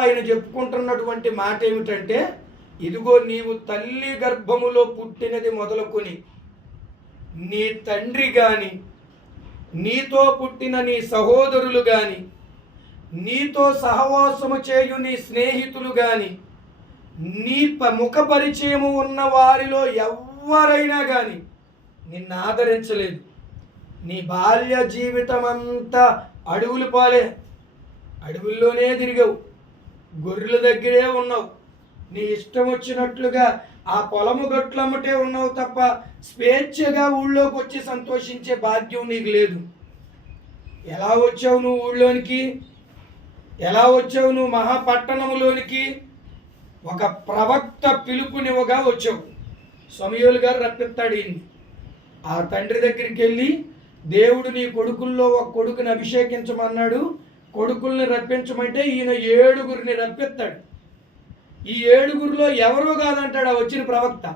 ఆయన చెప్పుకుంటున్నటువంటి మాట ఏమిటంటే, ఇదిగో నీవు తల్లి గర్భములో పుట్టినది మొదలుకొని నీ తండ్రి కానీ, నీతో పుట్టిన నీ సహోదరులు కానీ, నీతో సహవాసము చేయు నీ స్నేహితులు కానీ, నీ ముఖ పరిచయము ఉన్న వారిలో ఎవరైనా కానీ నిన్ను ఆదరించలేదు. నీ బాల్య జీవితం అంతా అడవులు పాలే, అడవుల్లోనే తిరిగావు, గొర్రెల దగ్గరే ఉన్నావు, నీ ఇష్టం వచ్చినట్లుగా ఆ పొలము గట్లమ్మటే ఉన్నావు తప్ప స్వేచ్ఛగా ఊళ్ళోకి వచ్చి సంతోషించే భాగ్యం నీకు లేదు. ఎలా వచ్చావు నువ్వు ఊళ్ళోనికి? ఎలా వచ్చావు నువ్వు మహాపట్టణంలోనికి? ఒక ప్రవక్త పిలుపునివ్వగా వచ్చావు. సమూయేలు గారు రప్పిస్తాడు ఈయన్ని. ఆ తండ్రి దగ్గరికి వెళ్ళి, దేవుడు నీ కొడుకుల్లో ఒక కొడుకుని అభిషేకించమన్నాడు, కొడుకుల్ని రప్పించమంటే ఈయన 7గురిని రప్పిస్తాడు. ఈ 7గురిలో ఎవరో కాదంటాడు ఆ వచ్చిన ప్రవక్త.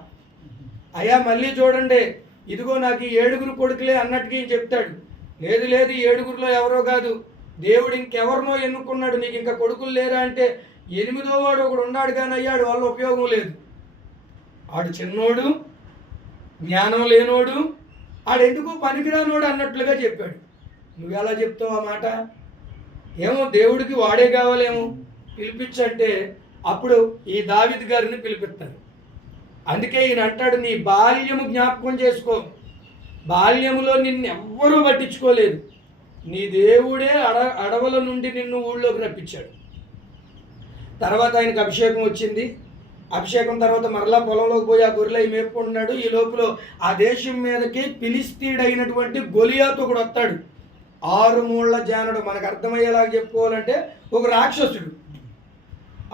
అయ్యా మళ్ళీ చూడండి, ఇదిగో నాకు ఈ 7గురు కొడుకులే అన్నట్టుగా ఈయన చెప్తాడు. లేదు లేదు, ఈ 7గురిలో ఎవరో కాదు, దేవుడు ఇంకెవరినో ఎన్నుకున్నాడు, నీకు ఇంకా కొడుకులు లేరా అంటే 8వ వాడు ఒకడు ఉన్నాడు కానీ అయ్యాడు వల్ల ఉపయోగం లేదు. ఆడు చిన్నోడు, జ్ఞానం లేనోడు, ఆడెందుకు పనికిరానోడు అన్నట్లుగా చెప్పాడు. నువ్వెలా చెప్తావు ఆ మాట? ఏమో దేవుడికి వాడే కావాలేమో, పిలిపించంటే అప్పుడు ఈ దావీదు గారిని పిలిపిస్తాడు. అందుకే ఈయన అంటాడు, నీ బాల్యము జ్ఞాపకం చేసుకో, బాల్యములో నిన్ను ఎవ్వరూ పట్టించుకోలేదు, నీ దేవుడే అడవుల నుండి నిన్ను ఊళ్ళోకి రప్పించాడు. తర్వాత ఆయనకు అభిషేకం వచ్చింది. అభిషేకం తర్వాత మరలా పొలంలోకి పోయి ఆ గొర్రెలు మేపుకుంటున్నాడు. ఈ లోపల ఆ దేశం మీదకి ఫిలిస్తీయుడైనటువంటి గొలియాతు ఒకడు వస్తాడు. 6 మూళ్ల జానుడు, మనకు అర్థమయ్యేలాగా చెప్పుకోవాలంటే ఒక రాక్షసుడు.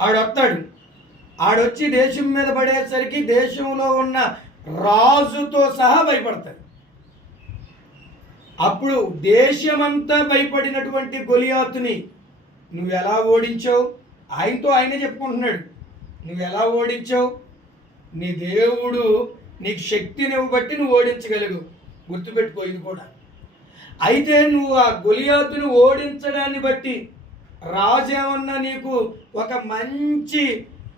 ఆడొస్తాడు. ఆడొచ్చి దేశం మీద పడేసరికి దేశంలో ఉన్న రాజుతో సహా భయపడతాడు. అప్పుడు దేశమంతా భయపడినటువంటి గొలియాతుని నువ్వు ఎలా ఓడించావు? ఆయనతో ఆయనే చెప్పుకుంటున్నాడు, నువ్వు ఎలా ఓడించావు? నీ దేవుడు నీకు శక్తిని బట్టి నువ్వు ఓడించగలవు, గుర్తుపెట్టుకో ఇది కూడా. అయితే నువ్వు ఆ గొలియాతుని ఓడించడాన్ని బట్టి రాజు ఏమన్నా నీకు ఒక మంచి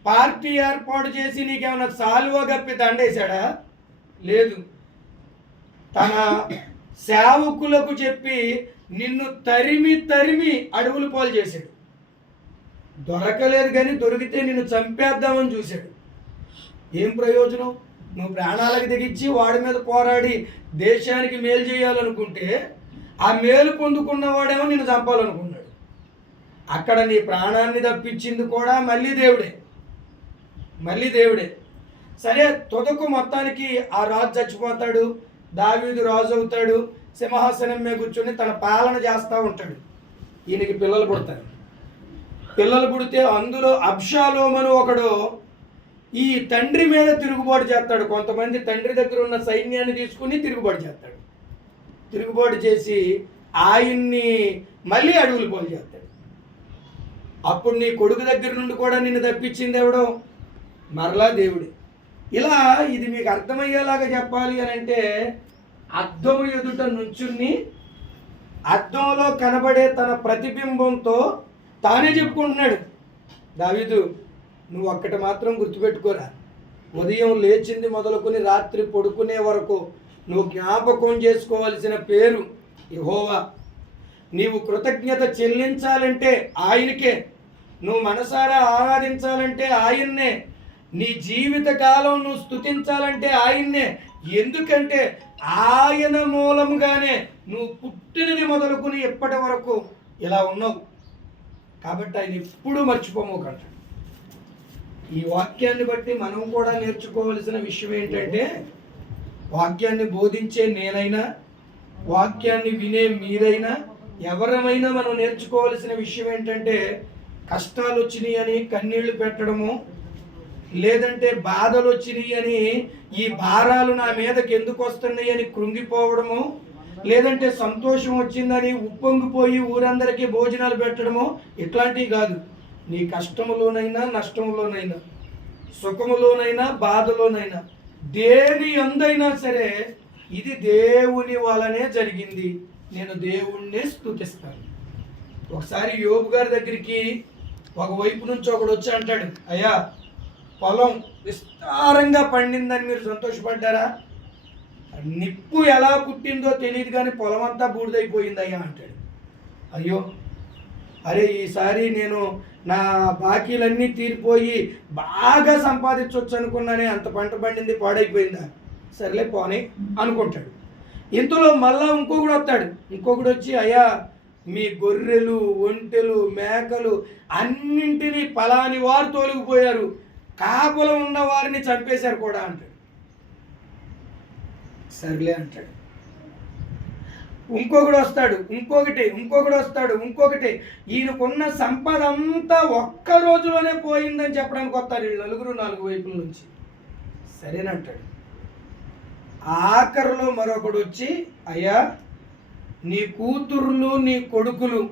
పార్టీ ఏర్పాటు చేసి నీకేమన్నా సాలువా గప్పి దండేశాడా? లేదు. తన సేవకులకు చెప్పి నిన్ను తరిమి తరిమి అడవులు పాలు చేశాడు. దొరకలేదు కానీ దొరికితే నిన్ను చంపేద్దామని చూశాడు. ఏం ప్రయోజనం? నువ్వు ప్రాణాలకు తెగించి వాడి మీద పోరాడి దేశానికి మేలు చేయాలనుకుంటే ఆ మేలు పొందుకున్నవాడేమో నిన్ను చంపాలనుకున్నాడు. అక్కడ నీ ప్రాణాన్ని తప్పించింది కూడా మళ్ళీ దేవుడే. సరే, తుదకు మొత్తానికి ఆ రాజు చచ్చిపోతాడు, దావీదు రాజు అవుతాడు, సింహాసనం మీద కూర్చొని తన పాలన చేస్తూ ఉంటాడు. ఈయనకి పిల్లలు పుడతారు. పిల్లలు పుడితే అందులో అబ్షాలోమను ఒకడు ఈ తండ్రి మీద తిరుగుబాటు చేస్తాడు. కొంతమంది తండ్రి దగ్గర ఉన్న సైన్యాన్ని తీసుకుని తిరుగుబాటు చేస్తాడు. తిరుగుబాటు చేసి ఆయన్ని మళ్ళీ అడవులు పాలు చేస్తాడు. అప్పుడు నీ కొడుకు దగ్గర నుండి కూడా నిన్ను తప్పించింది ఎవడో? మరలా దేవుడే. ఇలా ఇది మీకు అర్థమయ్యేలాగా చెప్పాలి అని అంటే, అద్దము ఎదుట నుంచుని అద్దంలో కనబడే తన ప్రతిబింబంతో తానే చెప్పుకుంటున్నాడు, దావీదు నువ్వు ఒక్కటి మాత్రం గుర్తుపెట్టుకోరా, ఉదయం లేచింది మొదలుకొని రాత్రి పడుకునే వరకు నువ్వు జ్ఞాపకం చేసుకోవలసిన పేరు యెహోవా. నీవు కృతజ్ఞత చెల్లించాలంటే ఆయనకే, నువ్వు మనసారా ఆరాధించాలంటే ఆయన్నే, నీ జీవితకాలం నువ్వు స్తుతించాలంటే ఆయన్నే. ఎందుకంటే ఆయన మూలంగానే నువ్వు పుట్టినది మొదలుకొని ఎప్పటి వరకు ఇలా ఉన్నావు. కాబట్టి ఆయన ఎప్పుడూ మర్చిపోమోకంట. ఈ వాక్యాన్ని బట్టి మనం కూడా నేర్చుకోవలసిన విషయం ఏంటంటే, వాక్యాన్ని బోధించే నేనైనా, వాక్యాన్ని వినే మీరైనా, ఎవరమైనా మనం నేర్చుకోవలసిన విషయం ఏంటంటే, కష్టాలు వచ్చినాయి అని కన్నీళ్లు పెట్టడము, లేదంటే బాధలు వచ్చినాయి అని ఈ భారాలు నా మీదకి ఎందుకు వస్తున్నాయి అని కృంగిపోవడము, లేదంటే సంతోషం వచ్చిందని ఉప్పొంగిపోయి ఊరందరికీ భోజనాలు పెట్టడము, ఇట్లాంటివి కాదు. నీ కష్టములోనైనా నష్టములోనైనా, సుఖములోనైనా బాధలోనైనా, దేని అందైనా సరే ఇది దేవుని వలనే జరిగింది, నేను దేవుణ్ణి స్తుతిస్తాను. ఒకసారి యోబు గారి దగ్గరికి ఒకవైపు నుంచి ఒకడు వచ్చి అంటాడు, అయ్యా పొలం విస్తారంగా పండిందని మీరు సంతోషపడ్డారా? నిప్పు ఎలా పుట్టిందో తెలియదు కానీ పొలం అంతా బూడిదైపోయింది అయ్యా అంటాడు. అయ్యో అరే ఈసారి నేను నా బాకీలన్నీ తీరిపోయి బాగా సంపాదించవచ్చు అనుకున్నానే, అంత పంట పండింది పాడైపోయిందా, సరేలే పోనీ అనుకుంటాడు. ఇంతలో మళ్ళా ఇంకొకడు వస్తాడు. ఇంకొకడు వచ్చి, అయ్యా మీ గొర్రెలు ఒంటెలు మేకలు అన్నింటినీ పలాని వారు తోలుకుపోయారు, కాపులు ఉన్న వారిని చంపేశారు కూడా అంటాడు. సర్లే అంటాడు. ఇంకొకడు వస్తాడు, ఇంకొకడు వస్తాడు, ఇంకొకటి. ఈయనకున్న సంపద అంతా ఒక్క రోజులోనే పోయిందని చెప్పడానికి వస్తారు వీళ్ళు నలుగురు, 4 వైపుల నుంచి. సరేనంటాడు. ఆఖరిలో మరొకడు వచ్చి, అయ్యా నీ కూతుర్లు నీ కొడుకులు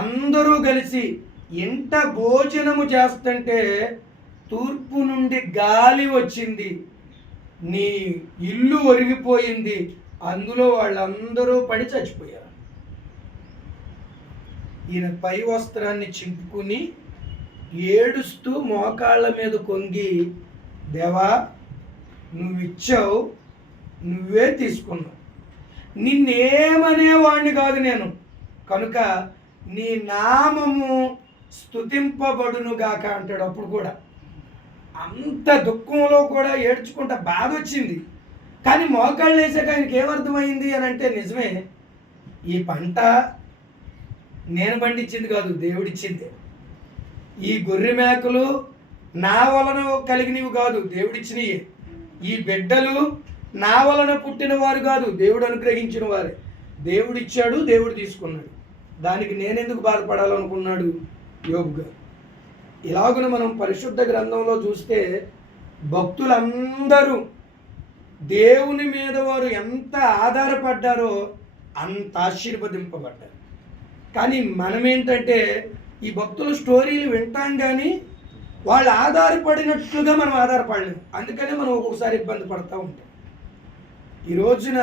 అందరూ కలిసి ఇంట భోజనము చేస్తుంటే తూర్పు నుండి గాలి వచ్చింది, నీ ఇల్లు ఒరిగిపోయింది, అందులో వాళ్ళందరూ పడి చచ్చిపోయారు. ఈయన పై వస్త్రాన్ని చింపుకుని ఏడుస్తూ మోకాళ్ళ మీద కొంగి, దేవా నువ్విచ్చావు, నువ్వే తీసుకున్నావు, నిన్నేమనేవాడిని కాదు నేను, కనుక నీ నామము స్తుతింపబడునుగాక అంటాడు. అప్పుడు కూడా అంత దుఃఖంలో కూడా ఏడ్చుకుంటా బాధ వచ్చింది. కానీ మోకాళ్ళు వేసాక ఆయనకి ఏమర్థమైంది అని అంటే, నిజమే ఈ పంట నేను పండించింది కాదు, దేవుడిచ్చింది. ఈ గొర్రె మేకలు నా వలన కలిగినవి కాదు, దేవుడిచ్చినవి. ఈ బిడ్డలు నా వలన పుట్టిన వారు కాదు, దేవుడు అనుగ్రహించిన వారే. దేవుడిచ్చాడు, దేవుడు తీసుకున్నాడు. దానికి నేనెందుకు బాధపడాలనుకున్నాడు యోబు గారు. ఇలాగున మనం పరిశుద్ధ గ్రంథంలో చూస్తే భక్తులందరూ దేవుని మీద వారు ఎంత ఆధారపడ్డారో అంత ఆశీర్వదింపబడ్డారు. కానీ మనం ఏంటంటే ఈ భక్తుల స్టోరీలు వింటాం కానీ వాళ్ళు ఆధారపడినట్లుగా మనం ఆధారపడలేము. అందుకనే మనం ఒక్కొక్కసారి ఇబ్బంది పడుతూ ఉంటాం. ఈ రోజున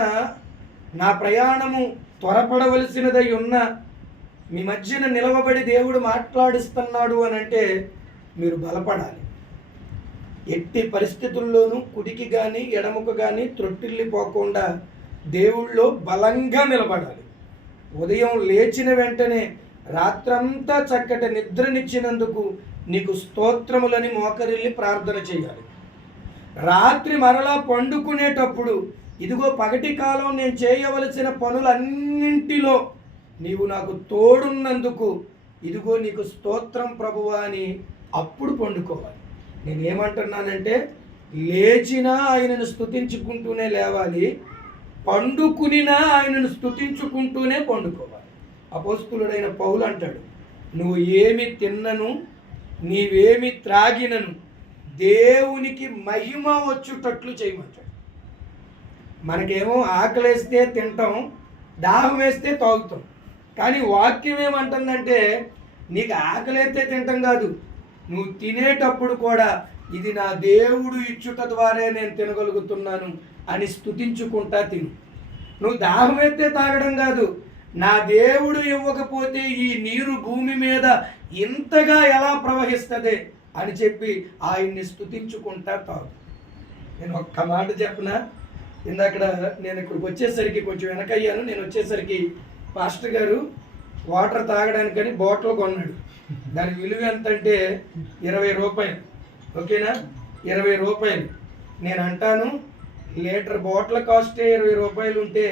నా ప్రయాణము త్వరపడవలసినదై ఉన్న మీ మధ్యన నిలవబడి దేవుడు మాట్లాడిస్తున్నాడు అని అంటే మీరు బలపడాలి. ఎట్టి పరిస్థితుల్లోనూ కుడికి కానీ ఎడముకు కానీ త్రొట్టిల్లిపోకుండా దేవుళ్ళో బలంగా నిలబడాలి. ఉదయం లేచిన వెంటనే రాత్రంతా చక్కటి నిద్రనిచ్చినందుకు నీకు స్తోత్రములని మోకరిల్లి ప్రార్థన చేయాలి. రాత్రి మరలా పండుకునేటప్పుడు ఇదిగో పగటి కాలం నేను చేయవలసిన పనులన్నింటిలో నీవు నాకు తోడున్నందుకు ఇదిగో నీకు స్తోత్రం ప్రభువా అని అప్పుడు పండుకోవాలి. నేనేమంటున్నానంటే లేచినా ఆయనను స్తుతించుకుంటూనే లేవాలి, పండుకునినా ఆయనను స్తుతించుకుంటూనే పండుకోవాలి. అపోస్తులుడైన పౌలు అంటాడు, నువ్వు ఏమి తిన్నను నీవేమి త్రాగినను దేవునికి మహిమ వచ్చుటట్లు చేయమంటాడు. మనకేమో ఆకలేస్తే తింటాం, దాహం వేస్తే తాగుతాం. కానీ వాక్యం ఏమంటుందంటే నీకు ఆకలేస్తే తింటాం కాదు, నువ్వు తినేటప్పుడు కూడా ఇది నా దేవుడు ఇచ్చుట ద్వారా నేను తినగలుగుతున్నాను అని స్తుతించుకుంటా తిను. నువ్వు దాహం వేస్తే తాగడం కాదు, నా దేవుడు ఇవ్వకపోతే ఈ నీరు భూమి మీద ఇంతగా ఎలా ప్రవహిస్తుంది అని చెప్పి ఆయన్ని స్తుతించుకుంటా తాగు. నేను ఒక్క మాట చెప్పనా, ఇందాక నేను ఇక్కడికి వచ్చేసరికి కొంచెం వెనకయ్యాను. నేను వచ్చేసరికి పాస్టర్ గారు వాటర్ తాగడానికని బాటిల్ కొన్నాడు. దాని విలువ ఎంత అంటే 20 రూపాయలు. ఓకేనా, 20 రూపాయలు. నేను అంటాను లీటర్ బాటిల్ కాస్టే 20 రూపాయలు ఉంటే